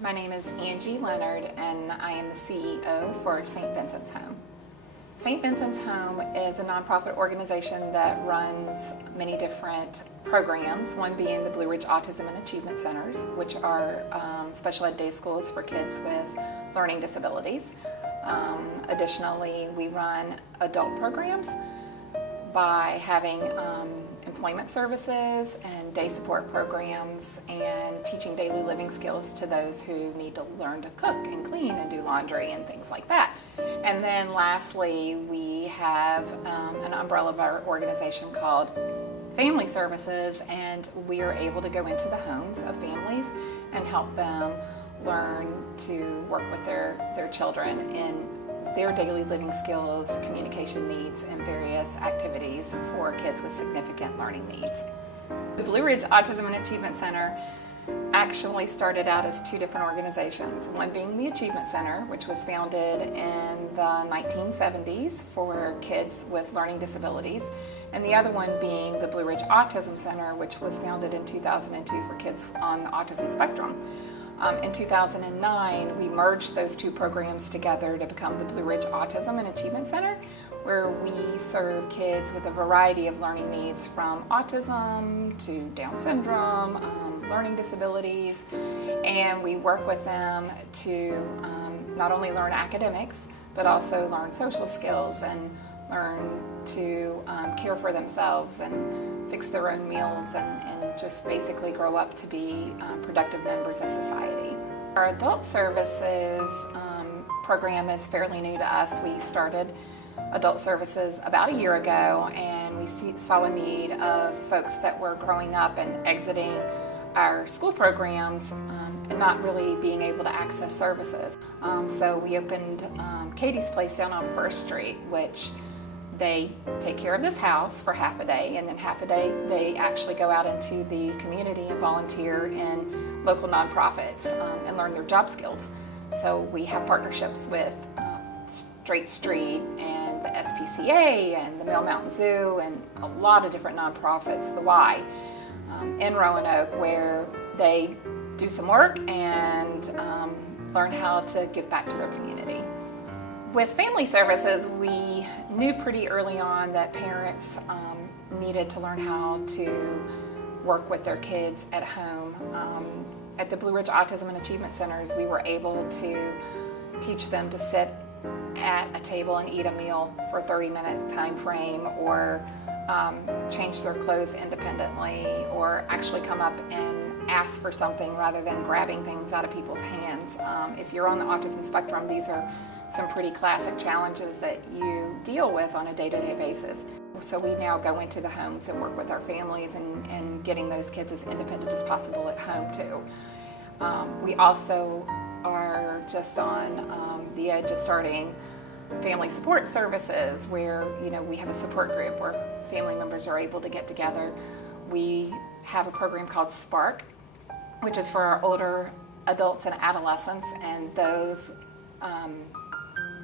My name is Angie Leonard, and I am the CEO for St. Vincent's Home. St. Vincent's Home is a nonprofit organization that runs many different programs, one being the Blue Ridge Autism and Achievement Centers, which are special ed day schools for kids with learning disabilities. Additionally, we run adult programs by having employment services and day support programs and teaching daily living skills to those who need to learn to cook and clean and do laundry and things like that. And then lastly, we have an umbrella of our organization called Family Services, and we are able to go into the homes of families and help them learn to work with their children in their daily living skills, communication needs, and various activities for kids with significant learning needs. The Blue Ridge Autism and Achievement Center actually started out as two different organizations, one being the Achievement Center, which was founded in the 1970s for kids with learning disabilities, and the other one being the Blue Ridge Autism Center, which was founded in 2002 for kids on the autism spectrum. In 2009, we merged those two programs together to become the Blue Ridge Autism and Achievement Center, where we serve kids with a variety of learning needs from autism to Down syndrome, learning disabilities, and we work with them to not only learn academics, but also learn social skills and learn to care for themselves and fix their own meals and just basically grow up to be productive members of society. Our adult services program is fairly new to us. We started adult services about a year ago, and we saw a need of folks that were growing up and exiting our school programs and not really being able to access services. So we opened Katie's Place down on First Street, which they take care of this house for half a day, and then half a day they actually go out into the community and volunteer in local nonprofits and learn their job skills. So we have partnerships with Straight Street and the SPCA and the Mill Mountain Zoo and a lot of different nonprofits, the Y, in Roanoke, where they do some work and learn how to give back to their community. With Family Services, we knew pretty early on that parents needed to learn how to work with their kids at home. At the Blue Ridge Autism and Achievement Centers, we were able to teach them to sit at a table and eat a meal for a 30-minute time frame, or change their clothes independently, or actually come up and ask for something rather than grabbing things out of people's hands. If you're on the autism spectrum, these are some pretty classic challenges that you deal with on a day-to-day basis. So we now go into the homes and work with our families and getting those kids as independent as possible at home too. We also are just on the edge of starting family support services, where we have a support group where family members are able to get together. We have a program called Spark, which is for our older adults and adolescents, and those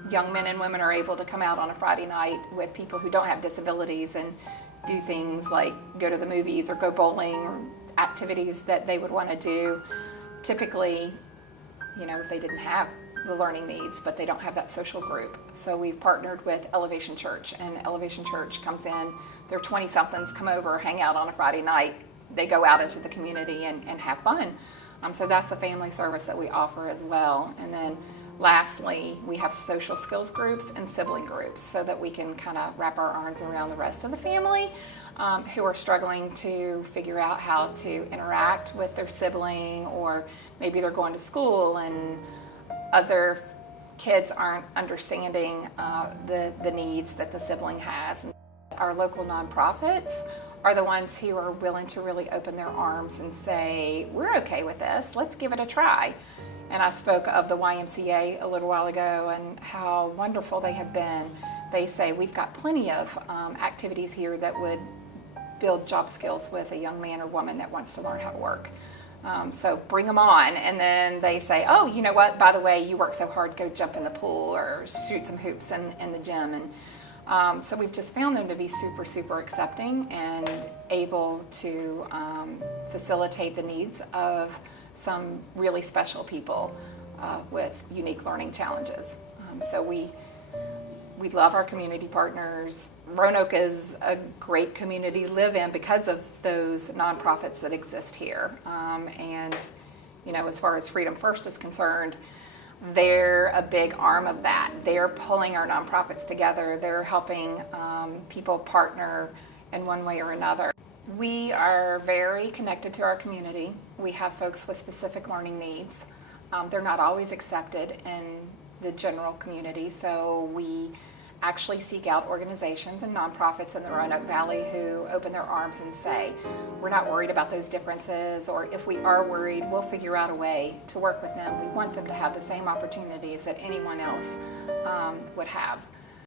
young men and women are able to come out on a Friday night with people who don't have disabilities and do things like go to the movies or go bowling or activities that they would want to do. Typically, if they didn't have the learning needs, but they don't have that social group. So we've partnered with Elevation Church, and Elevation Church comes in, their 20-somethings come over, hang out on a Friday night, they go out into the community and have fun. So that's a family service that we offer as well. And then lastly, we have social skills groups and sibling groups so that we can kind of wrap our arms around the rest of the family who are struggling to figure out how to interact with their sibling, or maybe they're going to school and other kids aren't understanding the needs that the sibling has. Our local nonprofits are the ones who are willing to really open their arms and say, we're okay with this, let's give it a try. And I spoke of the YMCA a little while ago and how wonderful they have been. They say, we've got plenty of activities here that would build job skills with a young man or woman that wants to learn how to work. So bring them on. And then they say, oh, you know what, by the way, you work so hard, go jump in the pool or shoot some hoops in the gym. And so we've just found them to be super, super accepting and able to facilitate the needs of some really special people with unique learning challenges. So we love our community partners. Roanoke is a great community to live in because of those nonprofits that exist here. And, you know, as far as Freedom First is concerned, they're a big arm of that. They're pulling our nonprofits together. They're helping people partner in one way or another. We are very connected to our community. We have folks with specific learning needs. They're not always accepted in the general community, so we actually seek out organizations and nonprofits in the Roanoke Valley who open their arms and say, we're not worried about those differences, or if we are worried, we'll figure out a way to work with them. We want them to have the same opportunities that anyone else would have.